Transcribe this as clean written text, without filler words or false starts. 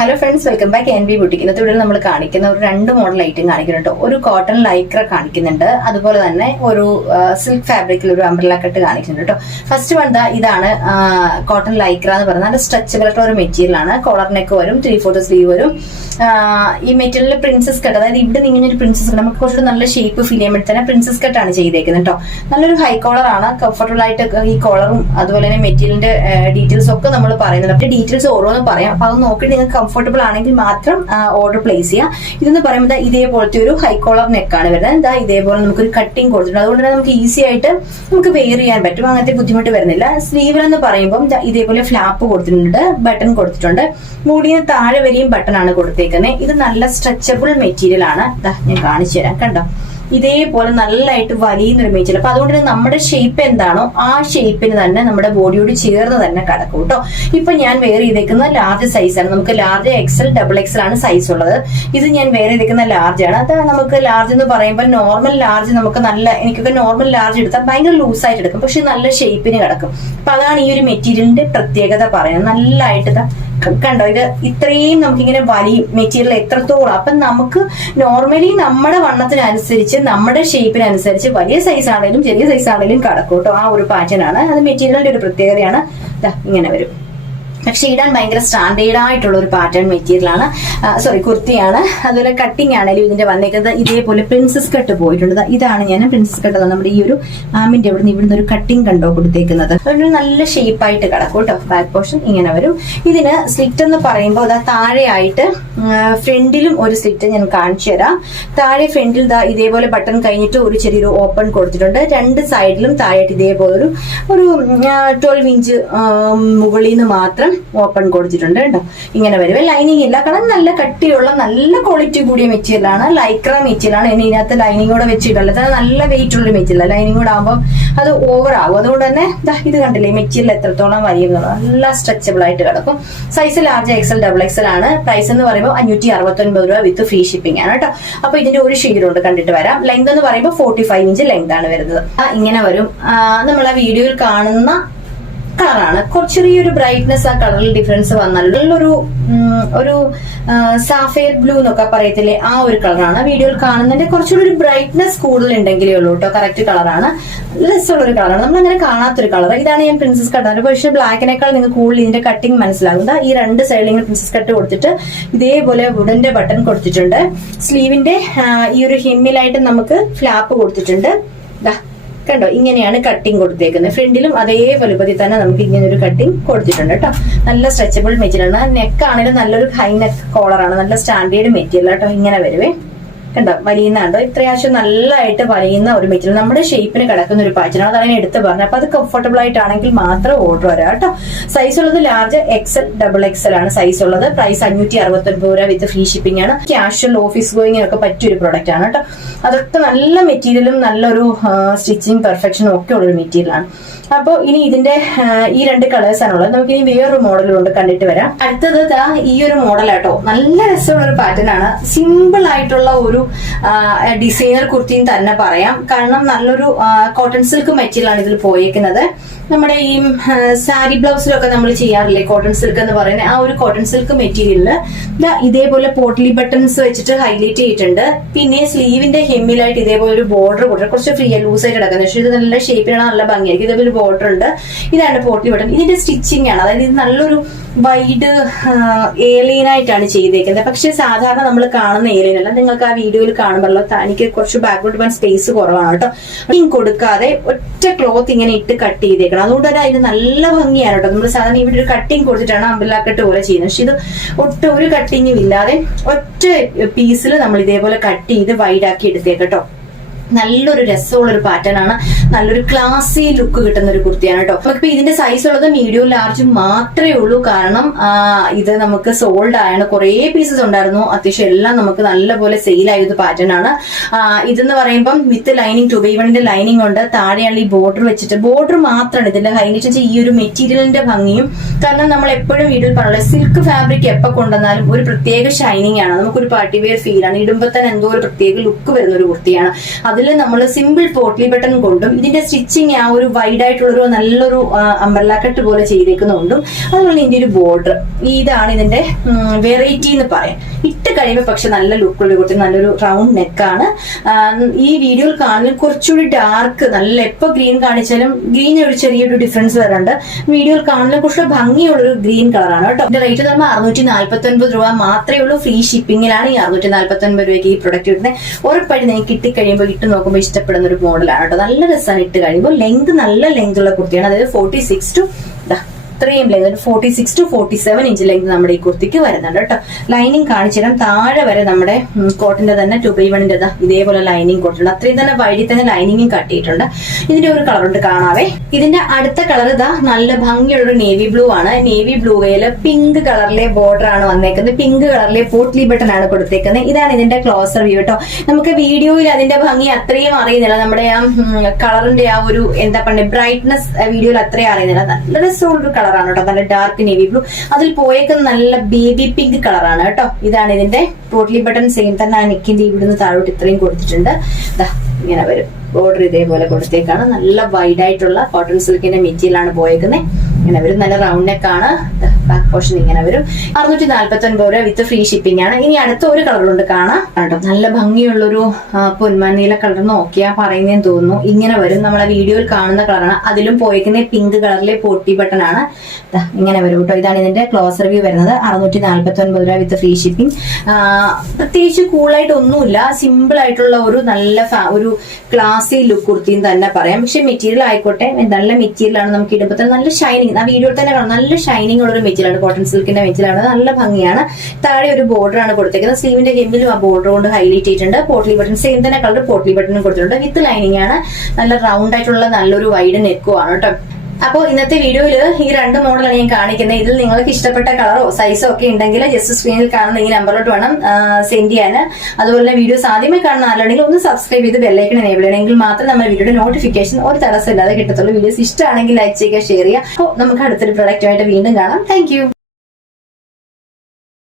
Hello friends, welcome back N B boutique. ഇന്നത്തെ വീഡിയോയിൽ നമ്മൾ കാണിക്കുന്ന ഒരു രണ്ട് മോഡൽ ഐറ്റം കാണിക്കുന്നുണ്ട്. ഒരു കോട്ടൺ ലൈക്ര കാണിക്കുന്നുണ്ട്, അതുപോലെ തന്നെ ഒരു സിൽക്ക് ഫാബ്രിക്കിൽ ഒരു അംബ്രല്ല കട്ട് കാണിക്കുന്നുണ്ട് കേട്ടോ. ഫസ്റ്റ് വന്ന ഇതാണ് കോട്ടൺ ലൈക്ര എന്ന് പറയുന്നത്. നല്ല സ്ട്രെച്ചബിൾ ആയിട്ടുള്ള ഒരു മെറ്റീരിയൽ ആണ്. കോളർ നെക്ക് വരും, 3/4 സ്ലീവ് വരും. ഈ മെറ്റീരിയലിൽ പ്രിൻസസ് കട്ട്, അതായത് ഇവിടെ ഇങ്ങനെ ഒരു പ്രിൻസസ് കട്ട്, നമുക്ക് കുറച്ചുകൂടി നല്ല ഷേപ്പ് ഫീൽ ചെയ്യുമ്പോൾ തന്നെ പ്രിൻസസ് കട്ട് ആണ് ചെയ്തേക്കുന്നത് കേട്ടോ. നല്ലൊരു ഹൈ കോളർ ആണ്, കംഫർട്ടബിൾ ആയിട്ട് ഈ കോളറും അതുപോലെ തന്നെ മെറ്റീരിയലിന്റെ ഡീറ്റെയിൽസ് ഒക്കെ നമ്മൾ പറയുന്നുണ്ട്. അപ്പോൾ ഡീറ്റെയിൽസ് ഓരോന്നും പറയാം. അപ്പൊ അത് നോക്കിയിട്ട് നിങ്ങൾക്ക് കംഫർട്ടബിൾ ആണെങ്കിൽ മാത്രം ഓർഡർ പ്ലേസ് ചെയ്യാം. ഇതെന്ന് പറയുമ്പോൾ ഇതേപോലത്തെ ഒരു ഹൈ കോളർ നെക്കാണ് വരുന്നത്. എന്താ ഇതേപോലെ നമുക്കൊരു കട്ടിങ് കൊടുത്തിട്ടുണ്ട്, അതുകൊണ്ട് തന്നെ നമുക്ക് ഈസി ആയിട്ട് നമുക്ക് വെയർ ചെയ്യാൻ പറ്റും. അങ്ങനത്തെ ബുദ്ധിമുട്ട് വരുന്നില്ല. സ്ലീവ് എന്ന് പറയുമ്പോൾ ഇതേപോലെ ഫ്ലാപ്പ് കൊടുത്തിട്ടുണ്ട്, ബട്ടൺ കൊടുത്തിട്ടുണ്ട്. മൂടിന് താഴെ വരെയും ബട്ടൺ ആണ് കൊടുത്തേക്കുന്നത്. ഇത് നല്ല സ്ട്രെച്ചബിൾ മെറ്റീരിയൽ ആണ്. ഞാൻ കാണിച്ചു തരാം, കണ്ടോ. ഇതേപോലെ നല്ലതായിട്ട് വലിയുന്നൊരു മെറ്റീരിയൽ. അപ്പൊ അതുകൊണ്ട് നമ്മുടെ ഷേപ്പ് എന്താണോ ആ ഷേപ്പിന് തന്നെ നമ്മുടെ ബോഡിയോട് ചേർന്ന് തന്നെ കിടക്കും കേട്ടോ. ഇപ്പൊ ഞാൻ വെയർ ചെയ്തേക്കുന്ന ലാർജ് സൈസാണ്. നമുക്ക് ലാർജ് XL, XXL ആണ് സൈസ് ഉള്ളത്. ഇത് ഞാൻ വെയർ ചെയ്തേക്കുന്ന ലാർജ് ആണ്. അത് നമുക്ക് ലാർജ് എന്ന് പറയുമ്പോൾ നോർമൽ ലാർജ് നമുക്ക് എനിക്കൊക്കെ നോർമൽ ലാർജ് എടുത്താൽ ഭയങ്കര ലൂസായിട്ട് എടുക്കും, പക്ഷെ നല്ല ഷേപ്പിന് കിടക്കും. അപ്പൊ അതാണ് ഈ ഒരു മെറ്റീരിയലിന്റെ പ്രത്യേകത പറയുന്നത്. നല്ലതായിട്ട് കണ്ടോ, ഇത് ഇത്രയും നമുക്കിങ്ങനെ വലിയ മെറ്റീരിയൽ എത്രത്തോളം. അപ്പൊ നമുക്ക് നോർമലി നമ്മുടെ വണ്ണത്തിനനുസരിച്ച് നമ്മുടെ ഷേപ്പിനനുസരിച്ച് വലിയ സൈസ് ആണെങ്കിലും ചെറിയ സൈസ് ആണെങ്കിലും കടക്കും കേട്ടോ. ആ ഒരു പാറ്റേൺ ആണ്. അത് മെറ്റീരിയലിന്റെ ഒരു പ്രത്യേകതയാണ്. ഇങ്ങനെ വരും. പക്ഷെ ഇടാൻ ഭയങ്കര സ്റ്റാൻഡേർഡ് ആയിട്ടുള്ള ഒരു പാറ്റേൺ മെറ്റീരിയൽ ആണ്. കുർത്തിയാണ്. അതുപോലെ കട്ടിങ് ആണെങ്കിലും ഇതിന്റെ വന്നേക്കുന്നത് ഇതേപോലെ പ്രിൻസസ് കട്ട് പോയിട്ടുണ്ട്. ഇതാണ് ഞാൻ പ്രിൻസസ് കട്ട് നമ്മുടെ ഈ ഒരു ആമിന്റെ ഇവിടുന്ന് ഒരു കട്ടിങ് കണ്ടോ കൊടുത്തേക്കുന്നത്. അതൊരു നല്ല ഷേപ്പായിട്ട് കിടക്കും കേട്ടോ. ബാക്ക് പോർഷൻ ഇങ്ങനെ വരും. ഇതിന് സ്ലിറ്റ് എന്ന് പറയുമ്പോൾ താഴെയായിട്ട് ഫ്രണ്ടിലും ഒരു സ്ലിറ്റ് ഞാൻ കാണിച്ചു തരാം. താഴെ ഫ്രണ്ടിൽ ഇതേപോലെ ബട്ടൺ കഴിഞ്ഞിട്ട് ഒരു ചെറിയൊരു ഓപ്പൺ കൊടുത്തിട്ടുണ്ട്. രണ്ട് സൈഡിലും താഴെയായിട്ട് ഇതേപോലെ ഒരു 12 ഇഞ്ച് മുകളിൽ നിന്ന് മാത്രം ഓപ്പൺ കൊടുത്തിട്ടുണ്ട് കേട്ടോ. ഇങ്ങനെ വരും. ലൈനിങ് ഇല്ല, കാരണം നല്ല കട്ടിയുള്ള നല്ല ക്വാളിറ്റി കൂടിയ മെറ്റീരിയൽ ആണ്. ലൈക്ര മെറ്റീരിയൽ ആണ്. ഇനി ഇതിനകത്ത് ലൈനിങ്ങോടെ വെച്ചിട്ടുള്ളത് നല്ല വെയിറ്റ് ഉള്ള മെറ്റീരിയൽ. ലൈനിങ്ങോടെ ആകുമ്പോൾ അത് ഓവർ ആകും. അതുകൊണ്ട് തന്നെ ഇത് കണ്ടില്ലേ മെറ്റീരിയൽ എത്രത്തോളം വലിയുന്നുള്ളൂ. നല്ല സ്ട്രെച്ചബിൾ ആയിട്ട് കിടക്കും. സൈസ് ലാർജ് XL, XXL ആണ്. പ്രൈസ് എന്ന് പറയുമ്പോൾ 569 രൂപ വിത്ത് ഫ്രീ ഷിപ്പിംഗ് ആണ് കേട്ടോ. അപ്പൊ ഇതിന്റെ ഒരു ഷെയ്ഡുണ്ട്, കണ്ടിട്ട് വരാം. ലെങ്ത് എന്ന് പറയുമ്പോൾ 45 ഇഞ്ച് ലെങ്ത് ആണ് വരുന്നത്. ഇങ്ങനെ വരും. നമ്മൾ ആ വീഡിയോയിൽ കാണുന്ന കളറാണ്. ചെറിയൊരു ബ്രൈറ്റ്നെസ് ആ കളറിൽ ഡിഫറൻസ് വന്നാൽ ഒരു സാഫയർ ബ്ലൂ എന്നൊക്കെ പറയത്തില്ലേ, ആ ഒരു കളറാണ് വീഡിയോയിൽ കാണുന്നതിന്റെ കുറച്ചുകൂടി ഒരു ബ്രൈറ്റ്നെസ് കൂടുതൽ ഉണ്ടെങ്കിലേ ഉള്ളൂ കേട്ടോ. കറക്റ്റ് കളറാണ്. രസമുള്ള ഒരു കളറാണ്. നമ്മൾ അങ്ങനെ കാണാത്തൊരു കളർ. ഇതാണ് ഞാൻ പ്രിൻസസ് കട്ട്. പക്ഷേ ബ്ലാക്കിനേക്കാൾ നിങ്ങൾക്ക് കൂടുതൽ ഇതിന്റെ കട്ടിങ് മനസ്സിലാകുന്നത്. ഈ രണ്ട് സൈഡിൽ ഇങ്ങനെ പ്രിൻസസ് കട്ട് കൊടുത്തിട്ട് ഇതേപോലെ വുഡന്റെ ബട്ടൺ കൊടുത്തിട്ടുണ്ട്. സ്ലീവിന്റെ ഈ ഒരു ഹെമ്മിലായിട്ട് നമുക്ക് ഫ്ലാപ്പ് കൊടുത്തിട്ടുണ്ട്. കണ്ടോ, ഇങ്ങനെയാണ് കട്ടിങ് കൊടുത്തേക്കുന്നത്. ഫ്രണ്ടിലും അതേ വലുപ്പത്തിൽ തന്നെ നമുക്ക് ഇങ്ങനെ ഒരു കട്ടിങ് കൊടുത്തിട്ടുണ്ട് കേട്ടോ. നല്ല സ്ട്രെച്ചബിൾ മെറ്റീരിയൽ ആണ്. നെക്ക് ആണെങ്കിലും നല്ലൊരു ഹൈ നെക്ക് കോളറാണ്. നല്ല സ്റ്റാൻഡേർഡ് മെറ്റീരിയൽ കേട്ടോ. ഇങ്ങനെ വരുവേ, കണ്ടോ, വലിയുന്നുണ്ടോ. ഇത്രയാവശ്യം നല്ലതായിട്ട് വലിയുന്ന ഒരു മെറ്റീരിയൽ, നമ്മുടെ ഷേപ്പിന് കിടക്കുന്ന ഒരു പാറ്റേൺ. അതാണ് എടുത്ത് പറഞ്ഞത്. അപ്പൊ അത് കംഫർട്ടബിൾ ആയിട്ടാണെങ്കിൽ മാത്രം ഓർഡർ വരാം കേട്ടോ. സൈസ് ഉള്ളത് ലാർജ് XL, XXL ആണ് സൈസ് ഉള്ളത്. പ്രൈസ് 569 രൂപ വിത്ത് ഫ്രീ ഷിപ്പിംഗ് ആണ്. ക്യാഷ്വൽ ഓഫീസ് ഗോയിങ്ങിനൊക്കെ പറ്റിയൊരു പ്രൊഡക്റ്റ് ആണ് കേട്ടോ. അതൊക്കെ നല്ല മെറ്റീരിയലും നല്ലൊരു സ്റ്റിച്ചിങ് പെർഫെക്ഷനും ഒക്കെ ഉള്ളൊരു മെറ്റീരിയൽ ആണ്. അപ്പൊ ഇനി ഇതിന്റെ ഈ രണ്ട് കളേഴ്സ് ആണുള്ളത്. നമുക്ക് ഇനി വേറൊരു മോഡലുണ്ട്, കണ്ടിട്ട് വരാം. അടുത്തത് ഈ ഒരു മോഡലാട്ടോ. നല്ല രസമുള്ള ഒരു പാറ്റേൺ ആണ്. സിമ്പിൾ ആയിട്ടുള്ള ഒരു ഡിസൈനർ കുർത്തിയും തന്നെ പറയാം. കാരണം നല്ലൊരു കോട്ടൺ സിൽക്ക് മെറ്റീരിയൽ ആണ് ഇതിൽ പോയേക്കുന്നത്. നമ്മുടെ ഈ സാരി ബ്ലൗസിലൊക്കെ നമ്മൾ ചെയ്യാറില്ലേ കോട്ടൺ സിൽക്ക് എന്ന് പറയുന്നത്, ആ ഒരു കോട്ടൺ സിൽക്ക് മെറ്റീരിയലില് ഇതേപോലെ പോട്ട്ലി ബട്ടൺസ് വെച്ചിട്ട് ഹൈലൈറ്റ് ചെയ്തിട്ടുണ്ട്. പിന്നെ സ്ലീവിന്റെ ഹെമ്മിലായിട്ട് ഇതേപോലെ ഒരു ബോർഡർ കൊടുത്തിട്ട് കുറച്ച് ഫ്രീ ലൂസായിട്ട് കിടക്കുന്നത്. പക്ഷേ ഇത് നല്ല ഷേപ്പിലാണ്, നല്ല ഭംഗിയായിരിക്കും. ഇതേപോലെ ബോർഡർ ഉണ്ട്. ഇതാണ് പോട്ട്ലി ബട്ടൺ. ഇതിന്റെ സ്റ്റിച്ചിങ് ആണ്, അതായത് ഇത് നല്ലൊരു വൈഡ് ഏലിയനായിട്ടാണ് ചെയ്തേക്കുന്നത്. പക്ഷെ സാധാരണ നമ്മൾ കാണുന്ന ഏലിയൻ അല്ല. നിങ്ങൾക്ക് ആ വീഡിയോയിൽ കാണുമ്പോഴല്ലോ തനിക്ക് കുറച്ച് ബാക്ക്ഗ്രൗണ്ട് പോകാൻ സ്പേസ് കുറവാണ് കേട്ടോ. കൊടുക്കാതെ ഒറ്റ ക്ലോത്ത് ഇങ്ങനെ ഇട്ട് കട്ട് ചെയ്തേക്കണം. അതുകൊണ്ട് തന്നെ അതിന് നല്ല ഭംഗിയാണ് കേട്ടോ. നമ്മൾ സാധാരണ ഇവിടെ ഒരു കട്ടിങ് കൊടുത്തിട്ടാണ് അംബ്രല്ല കട്ട് പോലെ ചെയ്യുന്നത്. പക്ഷെ ഇത് ഒട്ടും ഒരു കട്ടിങ്ങും ഇല്ലാതെ ഒറ്റ പീസിൽ നമ്മൾ ഇതേപോലെ കട്ട് ചെയ്ത് വൈഡാക്കി എടുത്തേക്കട്ടോ. നല്ലൊരു രസമുള്ള ഒരു പാറ്റേൺ ആണ്. നല്ലൊരു ക്ലാസി ലുക്ക് കിട്ടുന്ന ഒരു കുർത്തിയാണ് കേട്ടോ. നമുക്കിപ്പോ ഇതിന്റെ സൈസ് ഉള്ളത് മീഡിയം ലാർജ് മാത്രമേ ഉള്ളൂ. കാരണം ഇത് നമുക്ക് സോൾഡ് ആയാണ്. കുറെ പീസസ് ഉണ്ടായിരുന്നു. അത്യാവശ്യം എല്ലാം നമുക്ക് നല്ലപോലെ സെയിൽ ആയത് പാറ്റേൺ ആണ്. ഇതെന്ന് പറയുമ്പം വിത്ത് ലൈനിങ് 2x1 ലൈനിങ് ഉണ്ട്. താഴെയാണ് ഈ ബോർഡർ വെച്ചിട്ട്, ബോർഡർ മാത്രമാണ് ഇതിന്റെ ഹൈലൈറ്റ്. ഈ ഒരു മെറ്റീരിയലിന്റെ ഭംഗിയും, കാരണം നമ്മൾ എപ്പോഴും വീട്ടിൽ പറഞ്ഞ സിൽക്ക് ഫാബ്രിക് എപ്പോൾ കൊണ്ടുവന്നാലും ഒരു പ്രത്യേക ഷൈനിങ് ആണ്. നമുക്കൊരു പാർട്ടി വെയർ ഫീൽ ആണ്. ഇടുമ്പോൾ തന്നെ എന്തോ ഒരു പ്രത്യേക ലുക്ക് വരുന്ന ഒരു കുർത്തിയാണ്. അതിൽ നമ്മൾ സിമ്പിൾ പോട്ട്ലി ബട്ടൺ കൊണ്ടും ഇതിന്റെ സ്റ്റിച്ചിങ് ആ ഒരു വൈഡ് ആയിട്ടുള്ളൊരു നല്ലൊരു അംബ്രല്ല കട്ട് പോലെ ചെയ്തേക്കുന്നുണ്ടും അതുപോലെ ഇതിന്റെ ഒരു ബോർഡർ, ഇതാണ് ഇതിന്റെ വെറൈറ്റി എന്ന് പറയാം. ഇട്ട് കഴിയുമ്പോൾ പക്ഷെ നല്ല ലുക്കുള്ള കുട്ടി, നല്ലൊരു റൗണ്ട് നെക്കാണ്. ഈ വീഡിയോയിൽ കാണുന്ന കുറച്ചുകൂടി ഡാർക്ക്, നല്ല എപ്പോ ഗ്രീൻ കാണിച്ചാലും ഗ്രീൻ ഒരു ചെറിയൊരു ഡിഫറൻസ് വരുന്നുണ്ട്. വീഡിയോയിൽ കാണുന്ന കുറച്ചുകൂടെ ഭംഗിയുള്ളൊരു ഗ്രീൻ കളറാണ് കേട്ടോ. ഇതിന്റെ റേറ്റ് നമ്മൾ 649 രൂപ മാത്രമേ ഉള്ളൂ. ഫ്രീ ഷിപ്പിംഗിലാണ് ഈ 649 രൂപയ്ക്ക് ഈ പ്രൊഡക്റ്റ് വരുന്നത്. ഉറപ്പായിട്ട് നിങ്ങൾക്ക് കിട്ടിക്കഴിയുമ്പോൾ ഇട്ട് നോക്കുമ്പോൾ ഇഷ്ടപ്പെടുന്ന ഒരു മോഡലാണ് കേട്ടോ. നല്ല രസമാണ് ഇട്ട് കഴിയുമ്പോൾ. ലെങ്ത് നല്ല ലെങ്ത് ഉള്ള കുർത്തിയാണ്. അതായത് 46 to ഇത്രയും ലെങ്ത് 46 to 47 ഇഞ്ച് ലെങ്ത് നമ്മുടെ ഈ കുർത്തിക്ക് വരുന്നുണ്ട് കേട്ടോ. ലൈനിങ് കാണിച്ചിടാം. താഴെ വരെ നമ്മുടെ കോട്ടന്റെ തന്നെ 2x1 ഇതേപോലെ ലൈനിങ് കൊടുത്തിട്ടുണ്ട്. അത്രയും തന്നെ വൈകിൽ തന്നെ ലൈനിങ്ങും കട്ടിയിട്ടുണ്ട്. ഇതിന്റെ ഒരു കളറുണ്ട് കാണാവേ. ഇതിന്റെ അടുത്ത കളർ ഇതാ നല്ല ഭംഗിയുള്ളൊരു നേവി ബ്ലൂ ആണ്. നേവി ബ്ലൂയില് പിങ്ക് കളറിലെ ബോർഡർ ആണ് വന്നേക്കുന്നത്. പിങ്ക് കളറിലെ പോട്ട്ലി ബട്ടൺ ആണ് കൊടുത്തേക്കുന്നത്. ഇതാണ് ഇതിന്റെ ക്ലോസർ വ്യൂ കേട്ടോ. നമുക്ക് വീഡിയോയിൽ അതിന്റെ ഭംഗി അത്രയും അറിയുന്നില്ല. നമ്മുടെ ആ കളറിന്റെ ആ ഒരു എന്താ പറയുക ബ്രൈറ്റ്നസ് വീഡിയോയിൽ അത്രയും അറിയുന്നില്ല. നല്ല രസമുള്ളൊരു കളറാണ് കേട്ടോ. നല്ല ഡാർക്ക് നേവി ബ്ലൂ. അതിൽ പോയേക്കുന്ന നല്ല ബേബി പിങ്ക് കളറാണ് കേട്ടോ. ഇതാണ് ഇതിന്റെ പോട്ട്ലി ബട്ടൺ. സെയിം തന്നെ ആ നെക്കിന്റെ ഇവിടുന്ന് താഴോട്ട് ഇത്രയും കൊടുത്തിട്ടുണ്ട്. ഇങ്ങനെ വരും. ബോർഡർ ഇതേപോലെ കൊടുത്തേക്കാണ്. നല്ല വൈഡ് ആയിട്ടുള്ള കോട്ടൺ സിൽക്കിന്റെ മെറ്റീരിയൽ ആണ് പോയേക്കുന്നത്. ഇങ്ങനെ വരും. നല്ല റൗണ്ട് നെക്കാണ്. ബാക്ക് പോർഷൻ ഇങ്ങനെ വരും. 649 രൂപ വിത്ത് ഫ്രീ ഷിപ്പിംഗ് ആണ്. ഇനി അടുത്ത ഒരു കളറുണ്ട് കാണാം കേട്ടോ. നല്ല ഭംഗിയുള്ളൊരു പൊന്മാനീല കളർ നോക്കിയാ പറയുന്നതെന്ന് തോന്നുന്നു. ഇങ്ങനെ വരും. നമ്മളെ വീഡിയോയിൽ കാണുന്ന കളറാണ്. അതിലും പോയേക്കുന്ന പിങ്ക് കളറിലെ പോട്ടി ബട്ടൺ ആണ്. ഇങ്ങനെ വരും കേട്ടോ. ഇതാണ് ഇതിന്റെ ക്ലോസർ വ്യൂ വരുന്നത്. 649 രൂപ വിത്ത് ഫ്രീ ഷിപ്പിംഗ്. പ്രത്യേകിച്ച് കൂളായിട്ട് ഒന്നുമില്ല. സിമ്പിൾ ആയിട്ടുള്ള ഒരു നല്ല ഒരു ക്ലാസി ലുക്ക് കുർത്തിയും തന്നെ പറയാം. പക്ഷെ മെറ്റീരിയൽ ആയിക്കോട്ടെ നല്ല മെറ്റീരിയൽ ആണ്. നമുക്ക് ഇടുമ്പോൾ തന്നെ നല്ല ഷൈനിങ്, ആ വീഡിയോയിൽ തന്നെ കാണാം. നല്ല ഷൈനിങ് ഉള്ള ഒരു മെറ്റീരിയൽ ആണ്. കോട്ടൺ സിൽക്കിന്റെ മെറ്റീരിയൽ ആണ്. നല്ല ഭംഗിയാണ്. താഴെ ഒരു ബോർഡർ ആണ് കൊടുത്തേക്കുന്നത്. സ്ലീവിന്റെ ഹെമ്മിലും ആ ബോർഡർ കൊണ്ട് ഹൈലൈറ്റ് ചെയ്തിട്ടുണ്ട്. പോട്ട്ലി ബട്ടൺ സെയിം തന്നെ കളർ പോട്ട്ലി ബട്ടണും കൊടുത്തിട്ടുണ്ട്. വിത്ത് ലൈനിങ് ആണ്. നല്ല റൗണ്ട് ആയിട്ടുള്ള നല്ലൊരു വൈഡ് നെക്കും ആണ് കേട്ടോ. അപ്പോൾ ഇന്നത്തെ വീഡിയോയിൽ ഈ രണ്ട് മോഡലാണ് ഞാൻ കാണിക്കുന്നത്. ഇതിൽ നിങ്ങൾക്ക് ഇഷ്ടപ്പെട്ട കളറോ സൈസോ ഒക്കെ ഉണ്ടെങ്കിൽ ജസ്റ്റ് സ്ക്രീനിൽ കാണുന്ന ഈ നമ്പറിലോട്ട് വേണം സെൻഡ് ചെയ്യാൻ. അതുപോലെ തന്നെ വീഡിയോസ് ആദ്യമേ കാണുന്ന ആളുണ്ടെങ്കിൽ ഒന്ന് സബ്സ്ക്രൈബ് ചെയ്ത് ബെല്ലൈക്കൺ എനേബിൾ ചെയ്യണമെങ്കിൽ മാത്രം നമ്മുടെ വീഡിയോയുടെ നോട്ടിഫിക്കേഷൻ ഒരു തടസ്സമില്ലാതെ കിട്ടത്തുള്ളൂ. വീഡിയോസ് ഇഷ്ടമാണെങ്കിൽ ലൈക്ക് ചെയ്യുക, ഷെയർ ചെയ്യുക. അപ്പോൾ നമുക്ക് അടുത്തൊരു പ്രൊഡക്റ്റുമായിട്ട് വീണ്ടും കാണാം. താങ്ക്